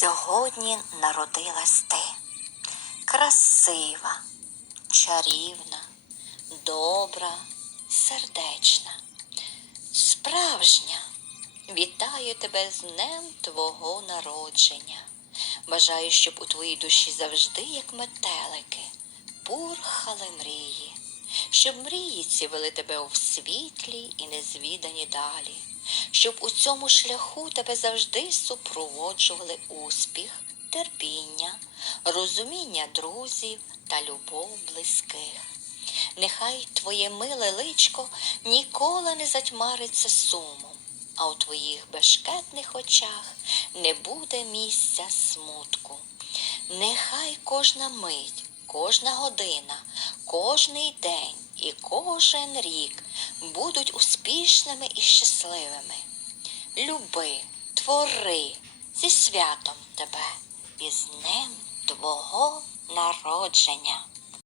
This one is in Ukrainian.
Сьогодні народилась ти, красива, чарівна, добра, сердечна, справжня. Вітаю тебе з днем твого народження. Бажаю, щоб у твоїй душі завжди, як метелики, пурхали мрії, щоб мрії ці вели тебе у світлі і незвідані далі, щоб у цьому шляху тебе завжди супроводжували успіх, терпіння, розуміння друзів та любов близьких. Нехай твоє миле личко ніколи не затьмариться сумом, а у твоїх бешкетних очах не буде місця смутку. Нехай кожна мить, кожна година, кожний день і кожен рік будуть успішними і щасливими. Люби, твори зі святом тебе і з днем твого народження.